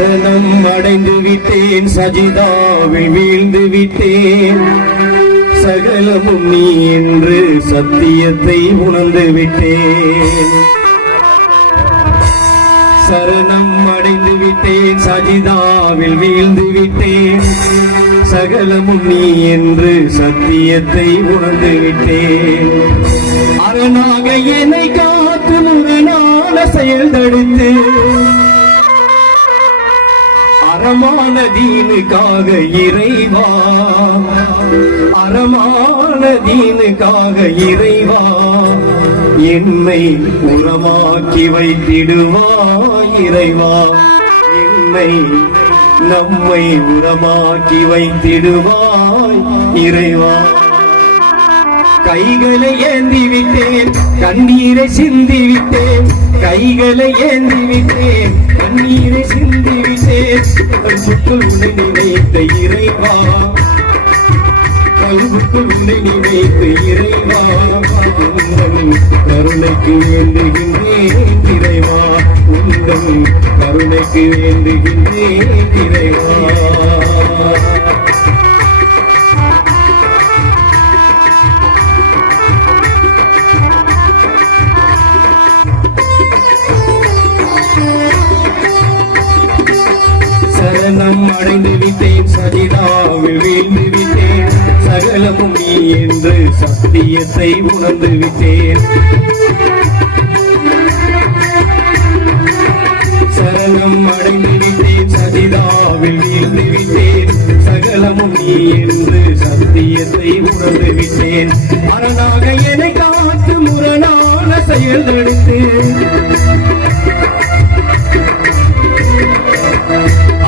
சரணம் அடைந்து விட்டேன், சஜிதாவில் வீழ்ந்து விட்டேன். சகலமும் நீ என்று சத்தியத்தை உணர்ந்து விட்டேன். சரணம் அடைந்து விட்டேன், சஜிதாவில் வீழ்ந்து விட்டேன். சகலமும் நீ என்று சத்தியத்தை உணர்ந்து விட்டேன். அரணாக என்னை காத்து முரணான செயல் தடுத்து அறமான தீனுக்காக இறைவா, அறமான தீனுக்காக இறைவா, என்னை உரமாக்கி வைத்திடுவாய் இறைவா. என்னை நம்மை உரமாக்கி வைத்திடுவாய் இறைவா. கைகளை ஏந்தி விட்டேன், கண்ணீரை சிந்தி விட்டேன். கைகளை ஏந்தி விட்டேன், கண்ணீரை சிந்தி விட்டேன். கல்புக்குள் உன்னை நினைத்த இறைவா, கல்புக்குள் உன்னை நினைத்த இறைவா. உந்தன் கருணைக்கு வேண்டுகின்றேன் இறைவா, உந்தன் கருணைக்கு வேண்டுகின்றேன் இறைவா. சரணம் அடைந்து விட்டேன், சஜிதாவில் வீழ்ந்து விட்டேன். சகலமும் நீ என்று சத்தியத்தை உணர்ந்து விட்டேன். சரணம் அடைந்து விட்டேன், சஜிதாவில் வீழ்ந்து விட்டேன். சகலமும் நீ என்று சத்தியத்தை உணர்ந்து விட்டேன். அரணாக என்னை காத்து முரணான செயல் தடுத்து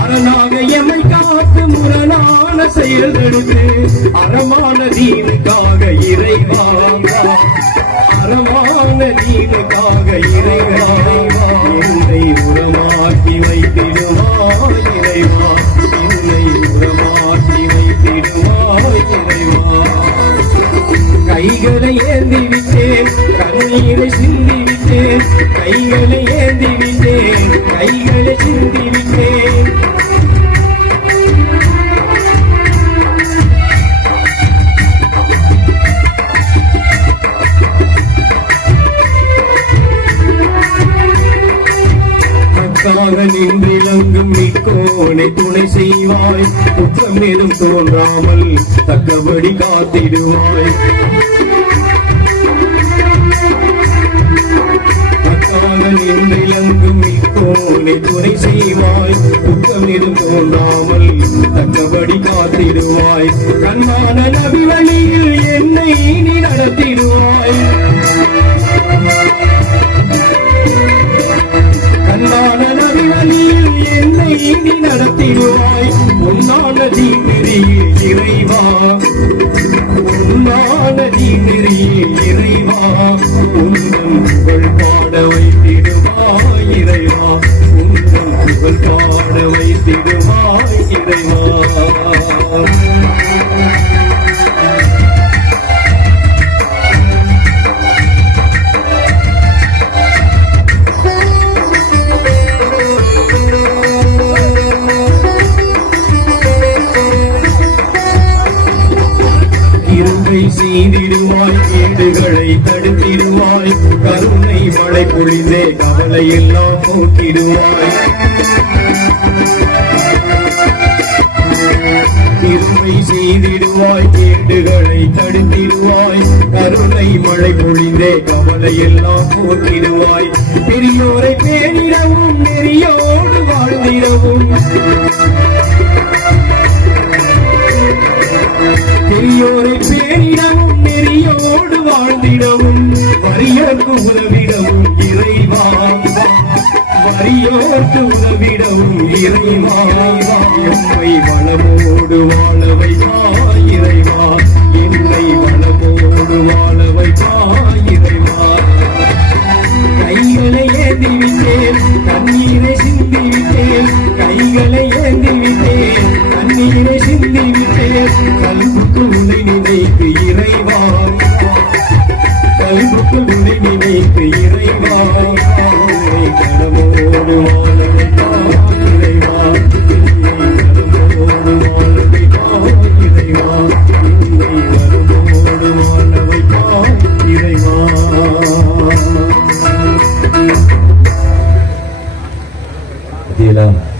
அரணாக எமை காத்து முரணான செயல் தடுத்து அறமான தீனுக்காக இறைவா, அறமான தீனுக்காக இறைவா. என்னை உரமாக்கி வைத்திடுவாய் இறைவா, என்னை உரமாக்கி வைத்திடுவாய் இறைவா. கைகளை ஏந்தி விட்டேன், கண்ணீரை சிந்தி விட்டேன். கைகளை ஏந்தி விட்டேன், கைகளை சிந்தி விட்டேன். நின்றிலங்கும் மிக்கோனை துணை செய்வாய். குற்றம் ஏதும் தோன்றாமல் தக்கபடி காத்திடுவாய். நின்றிலங்கும் மிக்கோனை துணை செய்வாய். குற்றம் ஏதும் தோன்றாமல் தக்கபடி காத்திடுவாய். கண்ணான நபி வழியில் என்னை நீ நடத்திடுவாய். கண்ணான நபி வழியில் என்னை நீ நடத்திடுவாய். உன்னான தீநெறியில் இறைவா, உன்னான தீநெறியில் இறைவா. உந்தன் புகழ் பாட வைத்திடுவாய் இறைவா, உந்தன் புகழ் பாட வைத்திடுவாய் இறைவா. செய்திடுவாய், கேடுகளை தடுத்திடுவாய். கருணை மழை பொழிந்தே கவலை எல்லாம் போக்கிடுவாய். இருமை செய்திடுவாய், கேடுகளை தடுத்திடுவாய். கருணை மழை பொழிந்தே கவலை எல்லாம் போக்கிடுவாய். பெரியோரை பேரிடவும் நெறியோடு வாழ்ந்திடவும், பெரியோரை பேரிடவும் நெறியோடு வாழ்ந்திடவும். வறியோர்க்கு உதவிடவும் இறைவா, வறியோர்க்கு உதவிடவும் இறைவா. என்னை வளமோடு வாழ வைப்பாய் இறைவா, என்னை வளமோடு வாழ வைப்பாய் இறைவா. கைகளை ஏந்தி விட்டேன், கண்ணீரை சிந்தி விட்டேன். கைகளை ஏந்தி விட்டேன், கண்ணீரை சிந்தி விட்டேன். கல்புக்கு உன்னை நினைத்து இறைவா, கல்புக்கு உன்னை நினைத்து இறைவா. கடமோடு வாழ வைப்பாய் இறைவா. செய்யலாம்.